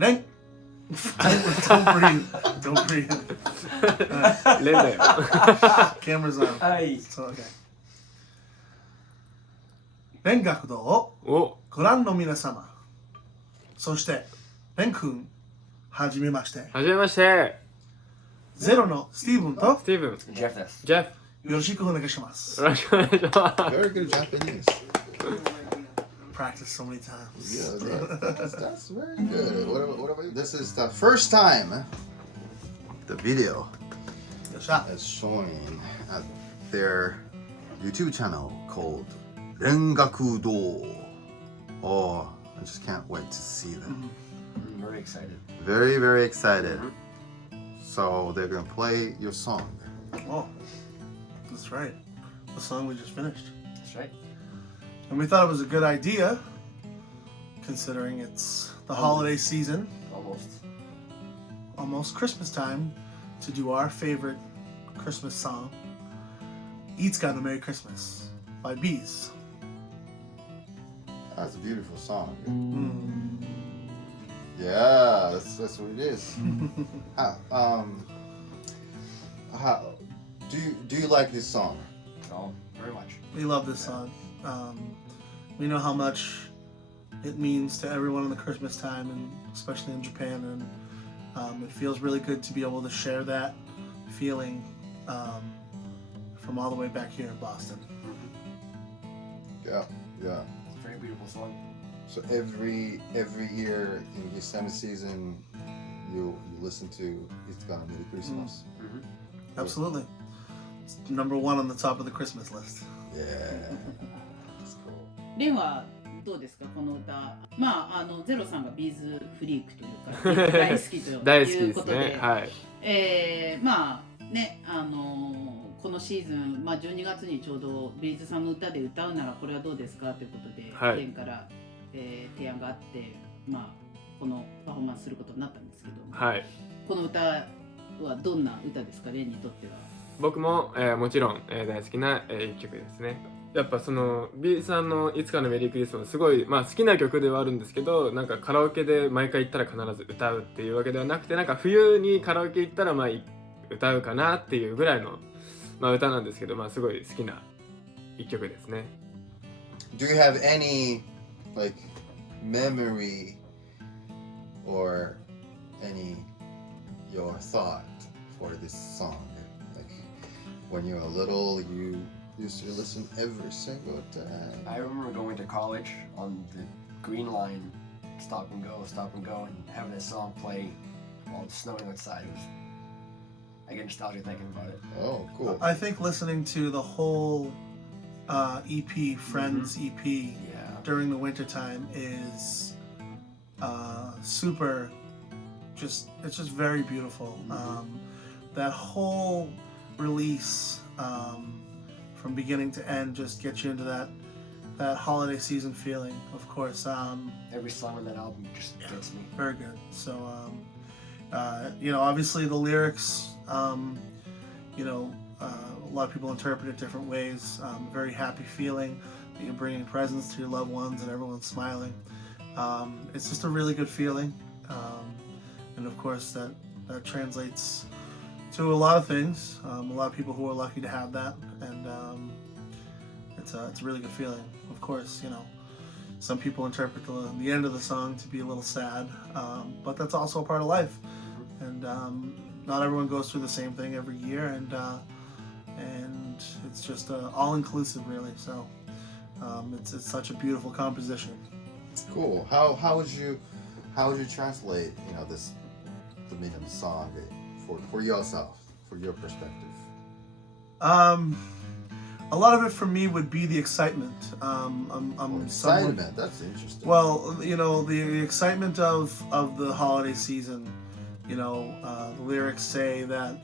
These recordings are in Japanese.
Ren. Don't breathe. Don't breathe. レンだよ。Camera's on. はい。So, okay. 蓮楽堂をお、ご覧の皆様。そして、レン君、はじめまして。はじめまして。ゼロのスティーブンとスティーブン、ジェフです。ジェフ。よろしくお願いします。よろしくお願いします。Very good Japanese. Practice so many times. Yeah, that's very good. What about you? This is the first time the video よっしゃ。 is showing at their YouTube channel called Ren Aoharu. Oh, I just can't wait to see them. I'm very excited. Very, very excited. So they're gonna play your song. Oh, that's right. The song we just finished. That's right. And we thought it was a good idea, considering it's the holiday season, almost Christmas time, to do our favorite Christmas song, いつかのメリークリスマス by BEAUT. That's a beautiful song. Yeah, that's what it is. How do you like this song? Oh, very much. We love this song. We know how much it means to everyone in the Christmas time, and especially in Japan. And it feels really good to be able to share that feeling from all the way back here in Boston. Yeah. It's a very beautiful song. So every year in December season, you listen to It's Gonna Be Christmas. Absolutely. It's number one on the top of the Christmas list. Yeah. That's cool. レンはどうですかこの歌。まあゼロさんがビーズフリークというか大好きと大好きですいうことで、ね。はい。まあねこのシーズン、まあ12月にちょうどビーズさんの歌で歌うならこれはどうですかということで、はいレンから、提案があって、まあこのパフォーマンスすることになったんですけど、はい。この歌はどんな歌ですかレンにとっては。僕も、もちろん、大好きな、一曲ですね。やっぱその B さんのいつかのメリークリスマスすごい、まあ、好きな曲ではあるんですけど、なんかカラオケで毎回行ったら必ず歌うっていうわけではなくて、なんか冬にカラオケ行ったらまあ歌うかなっていうぐらいの、まあ、歌なんですけど、まあ、すごい好きな一曲ですね。 Do you have any like memory or any your thought for this song? Like when you were little, you used to listen every single time. I remember going to college on the Green Line, stop and go, and having this song play while it's snowing outside. I get nostalgia thinking about it. Oh, cool. I think listening to the whole EP, Friends EP, during the wintertime is super, it's just very beautiful. That whole release from beginning to end just gets you into that holiday season feeling. Of course, Every song on that album just gets me. very good. So, obviously the lyrics, a lot of people interpret it different ways. Very happy feeling that you're bringing presents to your loved ones and everyone's smiling. It's just a really good feeling. And of course that translates to a lot of things. A lot of people who are lucky to have that, and it's a really good feeling. Of course, some people interpret the end of the song to be a little sad, but that's also a part of life. And not everyone goes through the same thing every year, and it's just all inclusive, really. So it's such a beautiful composition. Cool. How would you translate the meaning of the song for yourself, for your perspective? A lot of it for me would be the excitement. Excitement. That's interesting. Well, the excitement of the holiday season. The lyrics say that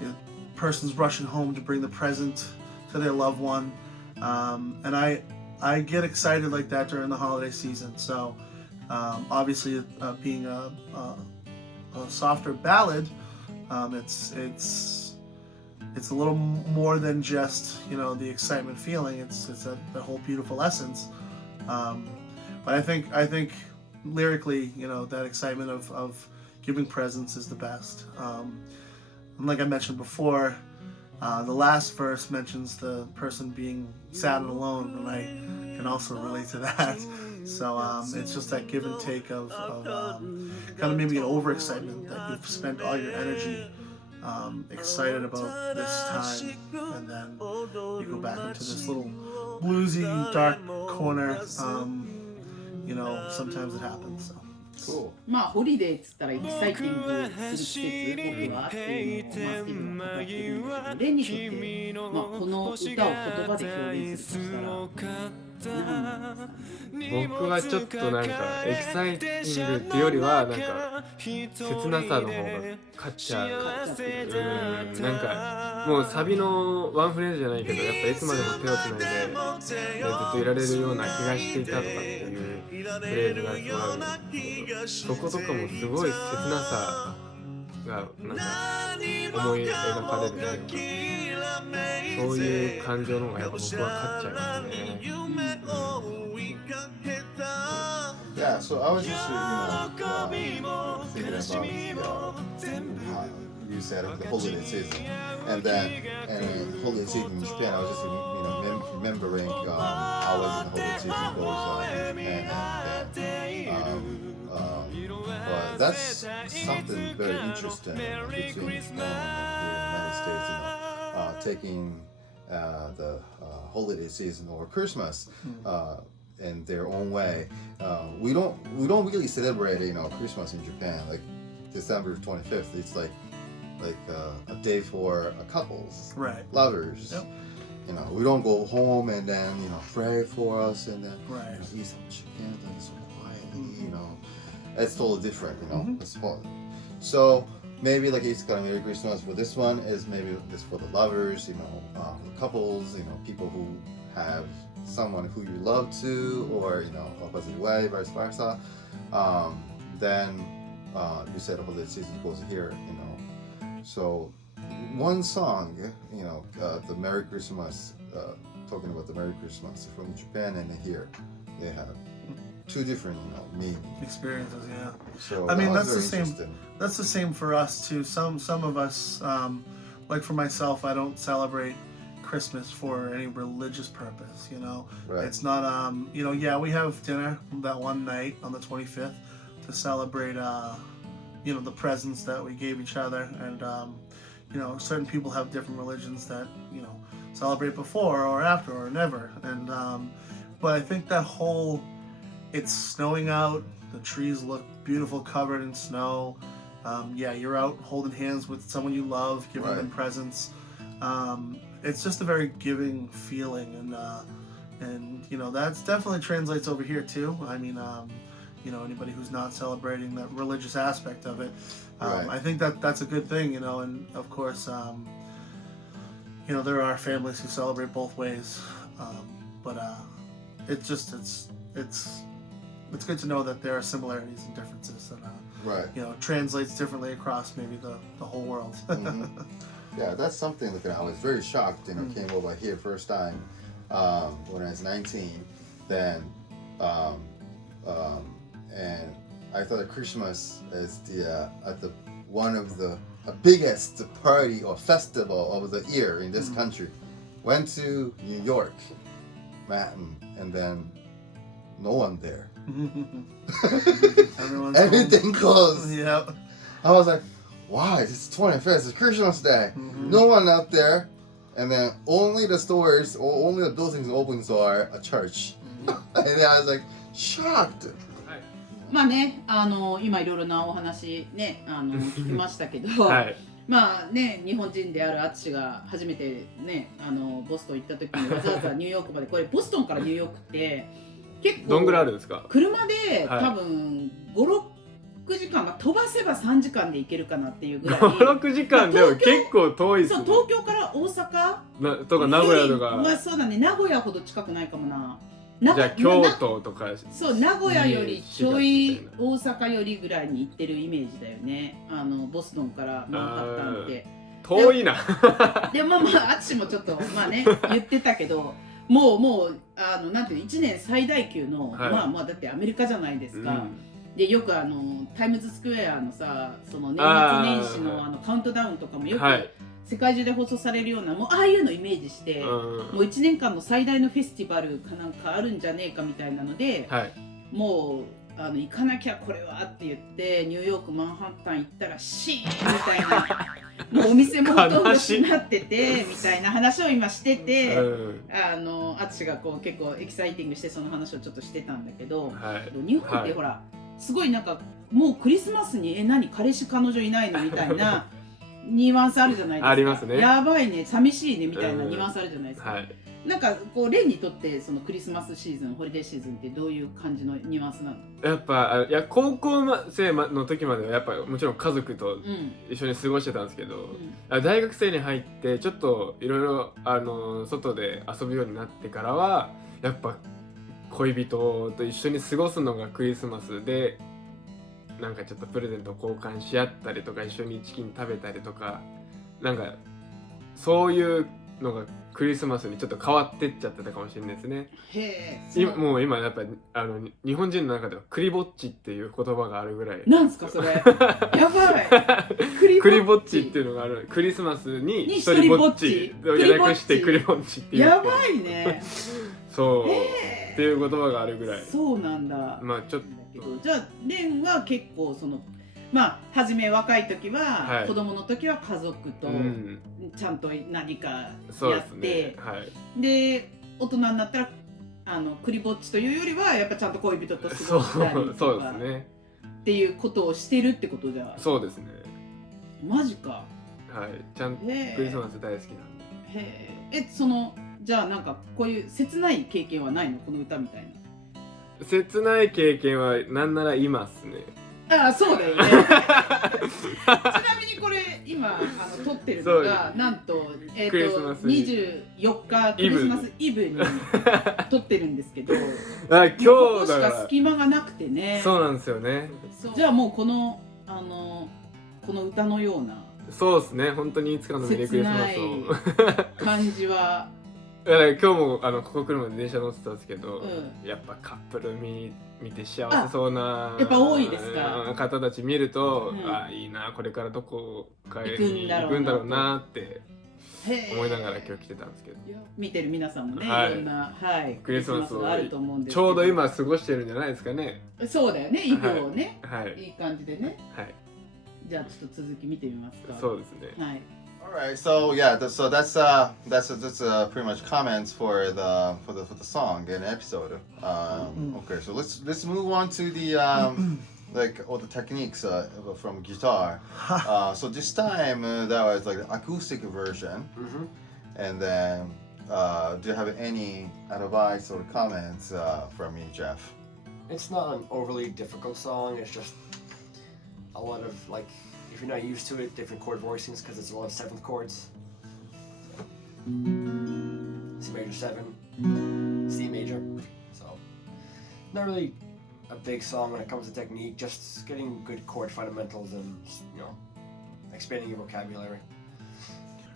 the person's rushing home to bring the present to their loved one, and I get excited like that during the holiday season. So obviously, being a softer ballad, it's a little more than just the excitement feeling. It's the whole beautiful essence. But I think lyrically, you know, that excitement of giving presents is the best. And like I mentioned before, the last verse mentions the person being sad and alone, and I can also relate to that. So it's just that give and take of kind of maybe an overexcitement that you've spent all your energy excited about this time, and then you go back into this little bluesy, dark corner. You know, sometimes it happens. So. Cool. まあホリデーっつったらエキサイティングする季節僕はっていうのをスティーブンは語ってるんですけど、レンにとって、まあ、この歌を言葉で表現するとしたら何なんですかね。僕はちょっとなんかエキサイティングっていうよりはなんか切なさの方が勝っちゃう。なんかもうサビのワンフレーズじゃないけど、やっぱいつまでも手をつないで、ずっといられるような気がしていたとかっていうフレーズがすごいあるんですけど、そことかもすごい切なさがなんか思い描かれるっていうか、そういう感情の方がやっぱ僕は勝っちゃいますね。Yeah, so I was just, thinking about you said the holiday season, and holiday season in Japan. I was just, remembering how was the holiday season goes but that's something very interesting between Japan and the United States. Taking the holiday season or Christmas. In their own way. We don't really celebrate, Christmas in Japan. Like December 25th, it's like a day for couples, Right. lovers. Yep. We don't go home and then pray for us and then Right. eat some chicken and so quietly. It's totally different. It's fun. So maybe like it's kind of Merry Christmas for this one is maybe this for the lovers, couples, people who have someone who you love to, or opposite way, vice versa. Then you said holiday season goes here, So one song, the Merry Christmas, talking about the Merry Christmas from Japan and here, they have two different, meanings. Experiences, yeah. So I mean, that that's was the very same. interesting. That's the same for us too. Some of us, like for myself, I don't celebrate Christmas for any religious purpose. Right. It's not. Yeah, we have dinner that one night on the 25th to celebrate. The presents that we gave each other, and certain people have different religions that celebrate before or after or never. And but I think that whole, it's snowing out, the trees look beautiful, covered in snow. You're out holding hands with someone you love, giving them presents. It's just a very giving feeling, and that's definitely translates over here too. I mean, anybody who's not celebrating that religious aspect of it, Right. I think that's a good thing, and of course, there are families who celebrate both ways, but it's good to know that there are similarities and differences, and Right. Translates differently across maybe the whole world. Yeah, that's something that I was very shocked. Came over here first time when I was 19. Then, and I thought that Christmas is one of the biggest party or festival of the year in this country. Went to New York, Manhattan, and then no one there. Everyone's Everything closed. Yeah. I was like, why? It's 25th, it's Christmas Day. No one out there. And then only the stores or only the buildings open are a church. And then I was like, shocked. まあね、今いろいろなお話ね、聞きましたけど、はい。まあね、日本人である淳が初めてね、ボストン行った時にわざわざニューヨークまで、これボストンからニューヨークって結構どんぐらいあるんですか？車で多分5、6時間、飛ばせば3時間で行けるかなっていうぐらい。5、6時間でも結構遠いですね。そう、東京から大阪とか名古屋とか。まあそうだね、名古屋ほど近くないかもな。じゃあ京都とか。そう、名古屋よりちょい大阪よりぐらいに行ってるイメージだよね。ボストンからマンハッタンって。遠いな。でも淳もちょっとまあね言ってたけど、もうなんていう1年最大級の、まあだってアメリカじゃないですか。でよくタイムズスクエアのさ、その年末年始のカウントダウンとかもよく、はい、世界中で放送されるような、もうああいうのイメージして、もう1年間の最大のフェスティバルかなんかあるんじゃねえかみたいなので、はい、もう行かなきゃこれはって言ってニューヨークマンハッタン行ったらシーンみたいなもうお店もほとんど閉まっててみたいな話を今してて、淳がこう結構エキサイティングしてその話をちょっとしてたんだけど、はい、日本ってほら、はい、すごいなんかもうクリスマスに何彼氏彼女いないのみたいなニュアンスあるじゃないですか。ありますね。やばいね、寂しいねみたいなニュアンスあるじゃないですか。はい、なんかこうレンにとってそのクリスマスシーズン、ホリデーシーズンってどういう感じのニュアンスなの？やっぱ高校生の時まではやっぱもちろん家族と一緒に過ごしてたんですけど、大学生に入ってちょっといろいろ外で遊ぶようになってからはやっぱ恋人と一緒に過ごすのがクリスマスで、なんかちょっとプレゼント交換し合ったりとか一緒にチキン食べたりとか、なんかそういうのがクリスマスにちょっと変わってっちゃってたかもしれないですね。へえ。もう今やっぱり日本人の中ではクリぼっちっていう言葉があるぐらい。なんすかそれ。やばい。クリぼっちっていうのがある。クリスマスに一人ぼっちを略してクリぼっちっていう。やばいね。そうっていう言葉があるぐらい。そうなんだ。まあちょっとじゃあレンは結構そのまあ初め若い時は、はい、子供の時は家族とちゃんと何かやって、ね、はい、で大人になったらクリぼっちというよりはやっぱちゃんと恋人と過ごしたりとか、そうですね、っていうことをしてるってことじゃ。そうですね。マジか。はい、ちゃんとクリスマス大好きなんで。へえ。そのじゃあなんかこういう切ない経験はないの、この歌みたいな。切ない経験はなんなら今っすね。ああ、そうだよね。ちなみにこれ今撮ってるのがなんと24日クリスマスイブに撮ってるんですけど、あ、今日だからここしか隙間がなくてね。そうなんですよね。じゃあもうこの歌のような、そうですね、本当にいつかのメリークリスマスを感じは。今日もここ来るまで電車乗ってたんですけど、やっぱカップル見て幸せそうなやっぱ多いですか？方たち見ると、あ、いいな、これからどこに行くんだろうなって思いながら今日来てたんですけど、見てる皆さんもね、はい、いろんな、はい、クリスマスがあると思うんですけど、ちょうど今過ごしてるんじゃないですかね。そうだよね、イブをね、はい、いい感じでね。はい。じゃあちょっと続き見てみますか。そうですね。はい。Alright, so yeah, so that's pretty much comments for the song and episode. Okay, so let's move on to the like all the techniques from guitar. So this time that was like the acoustic version, and then do you have any advice or comments from you, Jeff? It's not an overly difficult song. It's just a lot of like. If you're not used to it, different chord voicings because it's a lot of seventh chords. C major 7, C major. So, not really a big song when it comes to technique, just getting good chord fundamentals and, you know, expanding your vocabulary.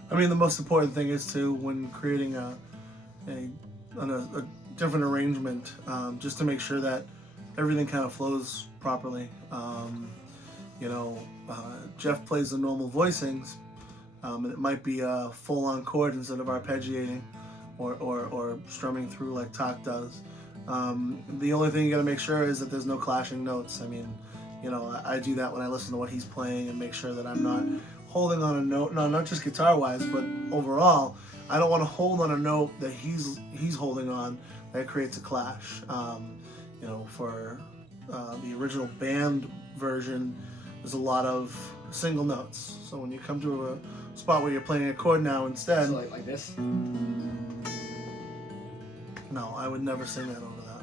I mean, the most important thing is to, when creating a different arrangement, just to make sure that everything kind of flows properly. Jeff plays the normal voicings, and it might be a full-on chord instead of arpeggiating or strumming through like Tak does. The only thing you gotta make sure is that there's no clashing notes. I mean, I do that when I listen to what he's playing and make sure that I'm not holding on a note, no, not just guitar-wise, but overall, I don't want to hold on a note that he's holding on that creates a clash. For the original band version, there's a lot of single notes. So when you come to a spot where you're playing a chord now instead... So like this? No, I would never sing that over that.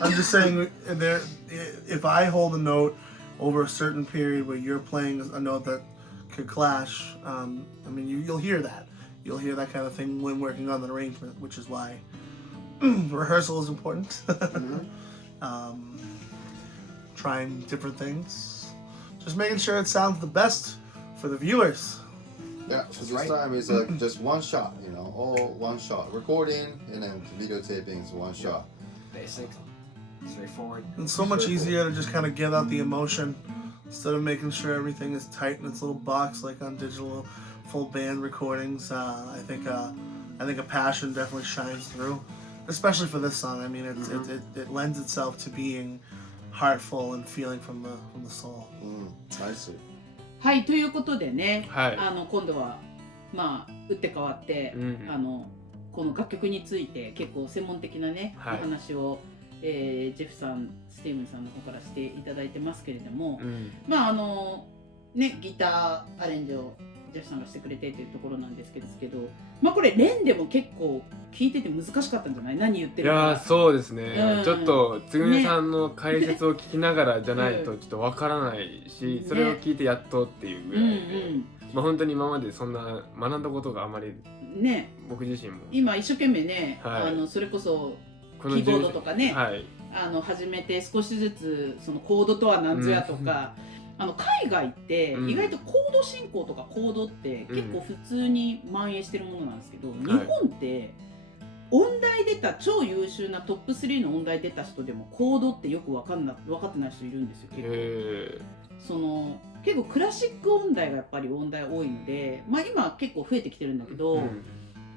I'm just saying, if I hold a note over a certain period where you're playing a note that could clash, you'll hear that. You'll hear that kind of thing when working on an arrangement, which is why rehearsal is important. Trying different things, just making sure it sounds the best for the viewers. Yeah, so That's this right. time is just one shot, you know, all one shot. Recording and then videotaping is one shot. Basic, straightforward. It's so much easier to just kind of get out the emotion instead of making sure everything is tight in its little box like on digital full band recordings. I think a passion definitely shines through, especially for this song. I mean, it lends itself to being heartful and feeling from the soul. I see. はい、ということでね、はい今度はまあ打って変わって、この楽曲について結構専門的なね、はいお話を、ジェフさん、スティーブンさんの方からしていただいてますけれども、まあね、ギターアレンジをジェフさんがしてくれてというところなんですけど、まあこれレンでも結構聞いてて難しかったんじゃない？何言っているか。やーそうですね、ちょっとつぐみさんの解説を聞きながらじゃないとちょっとわからないし、それを聞いてやっとっていうぐらいで、まあ本当に今までそんな学んだことがあまりね、僕自身も今一生懸命ね、はいそれこそキキーボードとかね、はい始めて少しずつそのコードとは何ぞやとか、海外って意外とコード進行とかコードって結構普通に蔓延してるものなんですけど、日本って音大出た超優秀なトップ3の音大出た人でもコードってよく分かってない人いるんですよ。結構クラシック音大がやっぱり音大多いので、まあ今結構増えてきてるんだけど、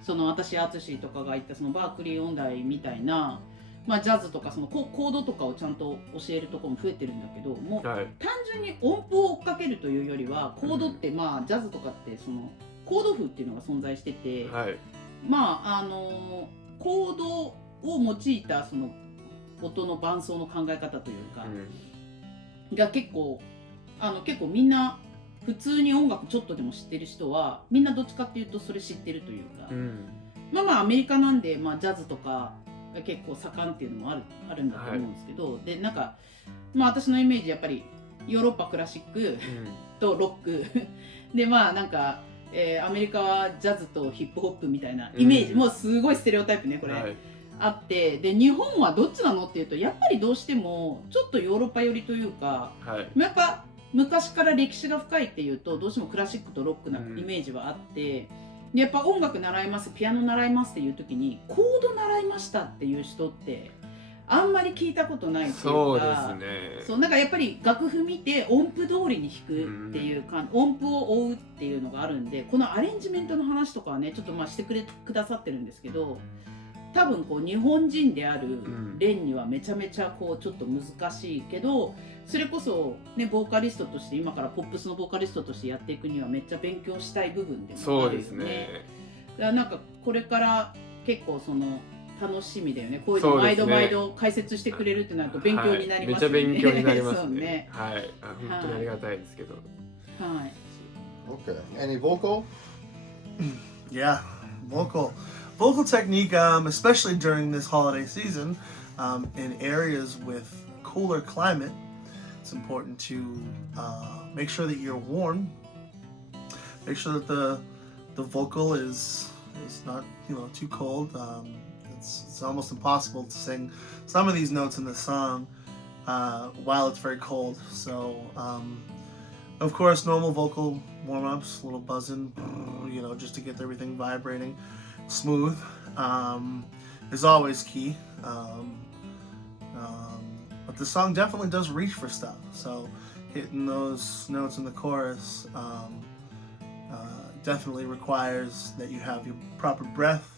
私淳とかが言ったそのバークリー音大みたいな、まあ、ジャズとかそのコードとかをちゃんと教えるところも増えてるんだけど、もう単純に音符を追っかけるというよりはコードってまあジャズとかってそのコード譜っていうのが存在してて、まあコードを用いたその音の伴奏の考え方というか、が結構みんな普通に音楽ちょっとでも知ってる人はみんなどっちかっていうとそれ知ってるというか、まあアメリカなんで、まあ、ジャズとか結構盛んっていうのもあるんだと思うんですけど、でなんかまあ私のイメージやっぱりヨーロッパクラシックとロックで、まあなんか、アメリカはジャズとヒップホップみたいなイメージ、もうすごいステレオタイプねこれ、あって、で日本はどっちなのっていうとやっぱりどうしてもちょっとヨーロッパ寄りというか、やっぱ昔から歴史が深いっていうとどうしてもクラシックとロックなイメージはあって、でやっぱ音楽習いますピアノ習いますっていう時にコード習いましたっていう人ってあんまり聞いたことないっていうか、そうですね。そうなんかやっぱり楽譜見て音符通りに弾くっていうか、音符を追うっていうのがあるんで、このアレンジメントの話とかはねちょっとまあしてくださってるんですけど、多分こう日本人であるレンにはめちゃめちゃこうちょっと難しいけど、それこそねボーカリストとして今からポップスのボーカリストとしてやっていくにはめっちゃ勉強したい部分でもあるよね。そうですね。だからなんかこれから結構その楽しみだよね。こういうの毎度毎度解説してくれるってなると勉強になりますよね。めっちゃ勉強になりますそうね。ね。はい。本当にありがたいですけど。はい。Okay. Any vocal? Yeah, vocal technique, especially during this holiday season, in areas with cooler climate, it's important to make sure that you're warm. Make sure that the vocal is not too cold. It's almost impossible to sing some of these notes in the song while it's very cold. So of course, normal vocal warm-ups, a little buzzing, just to get everything vibrating smooth, is always key. But the song definitely does reach for stuff. So hitting those notes in the chorus definitely requires that you have your proper breath.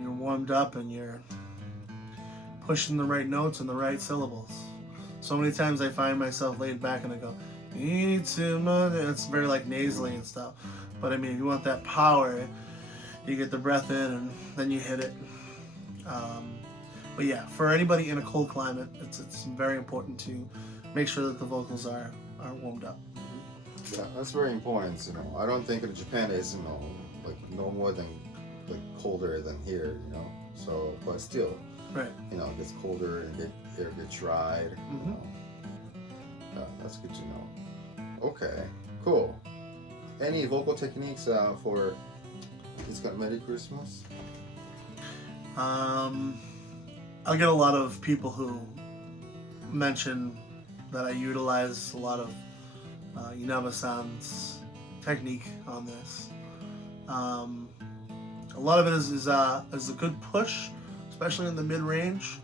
You're warmed up and you're pushing the right notes and the right syllables. So many times I find myself laid back and I go, it's very like nasally and stuff. But I mean, if you want that power, you get the breath in and then you hit it. But yeah, for anybody in a cold climate, it's very important to make sure that the vocals are warmed up. Yeah, that's very important. I don't think in Japan is like no more than like colder than here. So but still, right? It gets colder and it gets dried. Yeah, that's good to know. Okay, cool. Any vocal techniques for It's Got Merry Christmas? I'll get a lot of people who mention that I utilize a lot of Inaba-san's technique on this. A lot of it is a good push, especially in the mid-range.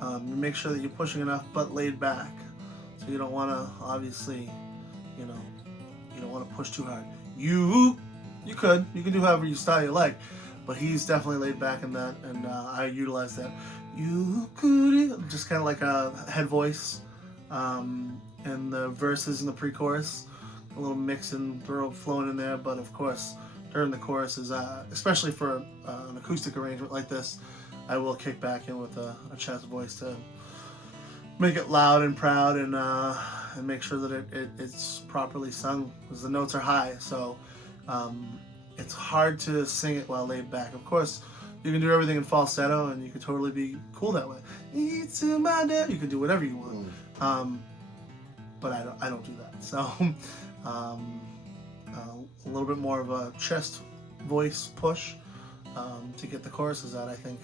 You make sure that you're pushing enough but laid back. So you don't want to, obviously, you don't want to push too hard. You can do however you style you like, but he's definitely laid back in that, and I utilize that. You could just kind of like a head voice, and the verses in the pre-chorus, a little mix and flowing in there. But of course, during the chorus is especially for an acoustic arrangement like this, I will kick back in with a chest voice to make it loud and proud, and make sure that it's properly sung, because the notes are high. So it's hard to sing it while laid back. Of course, you can do everything in falsetto, and you can totally be cool that way. You can do whatever you want, but I don't do that. So a little bit more of a chest voice push to get the choruses out. I think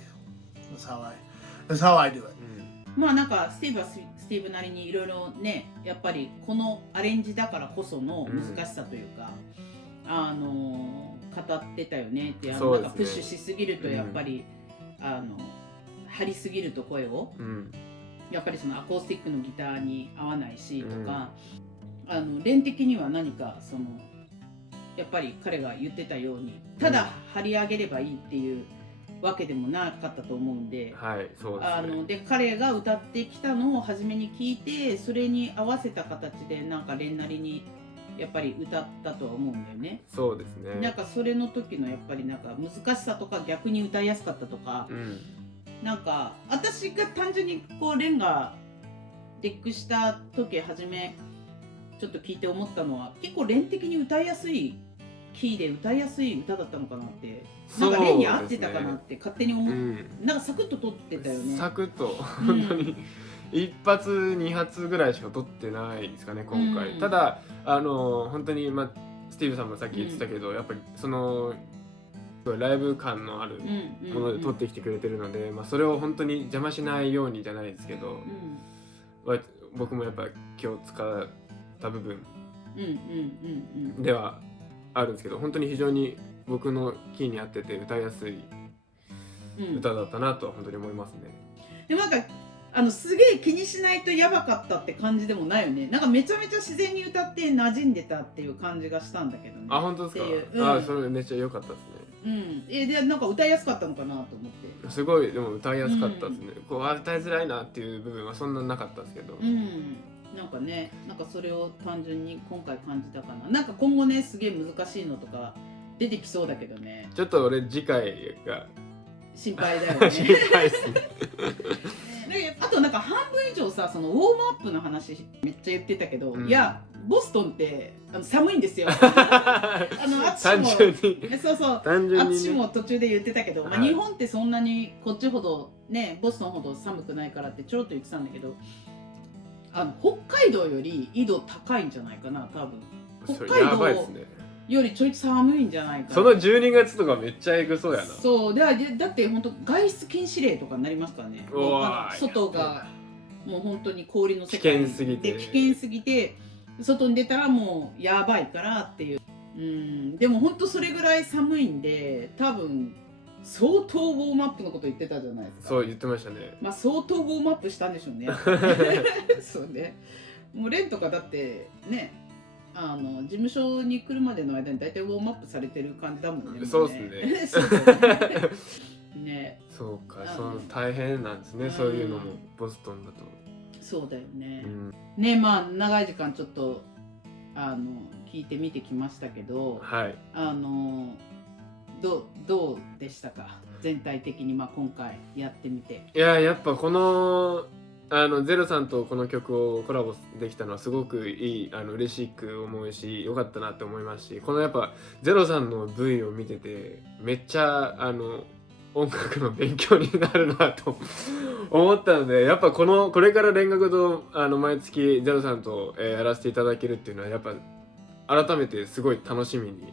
is how I do it. まあなんかスティーブはスティーブなりにいろいろね、やっぱりこのアレンジだからこその難しさというか、語ってたよねって、なんかプッシュしすぎるとやっぱり、張りすぎると声を、やっぱりそのアコースティックのギターに合わないしとか、連的には何かそのやっぱり彼が言ってたように、ただ張り上げればいいっていうわけでもなかったと思うんで、そうですね。で彼が歌ってきたのを初めに聞いて、それに合わせた形でなんかレンなりにやっぱり歌ったとは思うんだよね。そうですね。なんかそれの時のやっぱりなんか難しさとか逆に歌いやすかったとか、なんか私が単純にこうレンがデックした時初めちょっと聞いて思ったのは、結構レン的に歌いやすいキーで歌いやすい歌だったのかなって、なんかレンに合ってたかなって勝手に思って、なんかサクッと撮ってたよね。サクッと本当に一発二発ぐらいしか撮ってないですかね今回。ただ本当にスティーブさんもさっき言ってたけど、やっぱりそのライブ感のあるもので撮ってきてくれてるので、それを本当に邪魔しないようにじゃないですけど、僕もやっぱ今日使った部分ではあるんですけど、本当に非常に僕のキーに合ってて歌いやすい歌だったなとは本当に思いますね。でもなんかすげえ気にしないとやばかったって感じでもないよね。なんかめちゃめちゃ自然に歌って馴染んでたっていう感じがしたんだけどね。あ、本当ですか。それめっちゃ良かったですね。でなんか歌いやすかったのかなと思って。すごいでも歌いやすかったですね。こう歌いづらいなっていう部分はそんななかったですけど。なんかね、なんかそれを単純に今回感じたかな。なんか今後ね、すげえ難しいのとか出てきそうだけどね。ちょっと俺次回が心配だよね。心配ですね。あとなんか半分以上さ、そのウォームアップの話めっちゃ言ってたけど、いやボストンって寒いんですよ。単純にそうそう単純に、ね、私も途中で言ってたけど、日本ってそんなにこっちほどね、ボストンほど寒くないからってちょろっと言ってたんだけど、北海道より緯度高いんじゃないかな多分。北海道よりちょい寒いんじゃないかな。その12月とかめっちゃエグそうやな。そうだって本当外出禁止令とかになりますからね。外がもう本当に氷の世界危険すぎて外に出たらもうやばいからっていう。でも本当それぐらい寒いんで、多分相当ウォームアップのこと言ってたじゃないですか。そう言ってましたね。相当ウォームアップしたんでしょうね。そうね。もうレンとかだってね、事務所に来るまでの間に大体ウォームアップされてる感じだもんね。そうですね。ね。そうか、大変なんですね。そういうのもボストンだと。そうだよね。ね、長い時間ちょっと聞いてみてきましたけど、どうでしたか、全体的に今回やってみて。いや、やっぱこのZeROさんとこの曲をコラボできたのはすごくいい、嬉しく思うし、良かったなって思いますし、このやっぱZeROさんの V を見ててめっちゃ音楽の勉強になるなと思ったので、やっぱこれから蓮楽堂毎月ZeROさんと、やらせていただけるっていうのはやっぱ改めてすごい楽しみに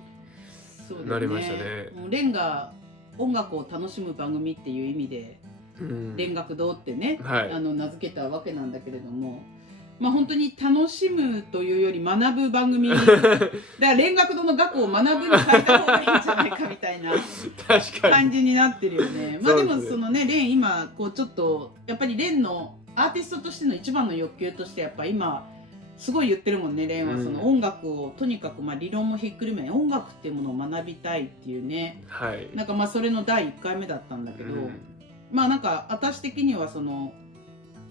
なりましたね。蓮が音楽を楽しむ番組っていう意味で蓮楽堂ってね、名付けたわけなんだけれども、まあ本当に楽しむというより学ぶ番組だから蓮楽堂の学を学ぶに変えた方がいいんじゃないかみたいな確かに感じになってるよね。まあでもそうですねそのね蓮今こうちょっとやっぱり蓮のアーティストとしての一番の欲求としてやっぱ今すごい言ってるもんね蓮はその音楽をとにかくまあ理論もひっくるめ音楽っていうものを学びたいっていうねはいなんかまあそれの第1回目だったんだけど、まあなんか私的にはその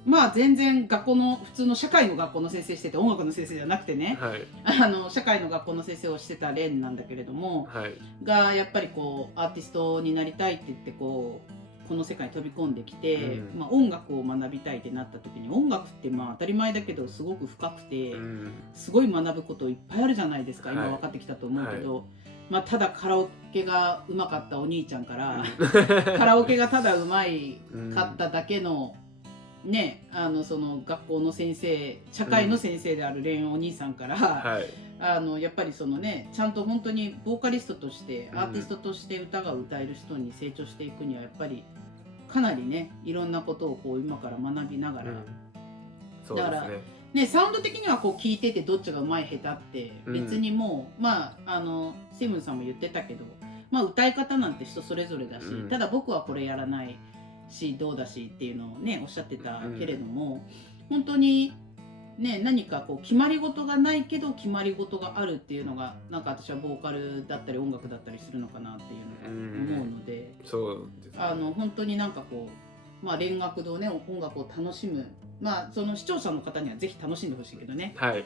まあ全然学校の普通の社会の学校の先生してて音楽の先生じゃなくてねはい社会の学校の先生をしてた蓮なんだけれどもはいがやっぱりこうアーティストになりたいって言ってこの世界に飛び込んできて、まあ、音楽を学びたいってなった時に音楽ってまあ当たり前だけどすごく深くて、すごい学ぶこといっぱいあるじゃないですか、今分かってきたと思うけど、まあ、ただカラオケがうまかったお兄ちゃんからカラオケがただうまいかっただけのねその学校の先生社会の先生である蓮お兄さんから、やっぱりそのねちゃんと本当にボーカリストとしてアーティストとして歌が歌える人に成長していくにはやっぱりかなりねいろんなことをこう今から学びながら、そうですね、だからねサウンド的にはこう聞いててどっちがうまい下手って別にもう、まあセムンさんも言ってたけど、まあ、歌い方なんて人それぞれだし、ただ僕はこれやらないしどうだしっていうのをねおっしゃってたけれども、本当にね、何かこう決まり事がないけど決まり事があるっていうのがなんか私はボーカルだったり音楽だったりするのかなっていうのを思うので、そうですね、本当になんかこう、まあ、蓮楽堂ね音楽を楽しむ、まあその視聴者の方にはぜひ楽しんでほしいけどね。はい。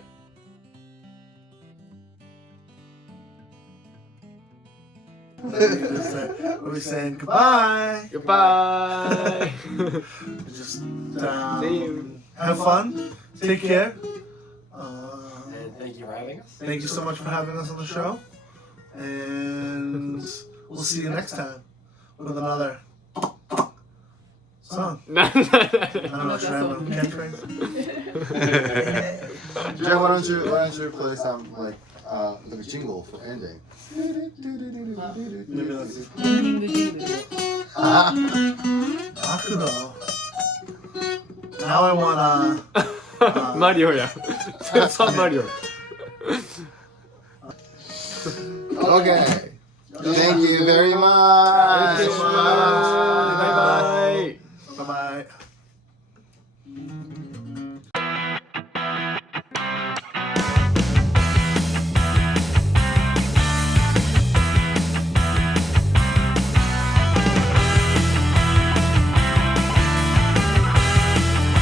We're saying goodbye. Goodbye. Just See you. Have fun. Take care. And thank you for having us. Thank you so much for having us on the show. And we'll see you next time with another song. I don't know, should I have a catchphrase? Jeff, why don't you play some like a jingle for ending? Maybe let's see. エンディングジングルを Akudo. Now I wanna. マリオや。スーパーマリオ。Okay. Thank you very much. Bye bye. Bye bye.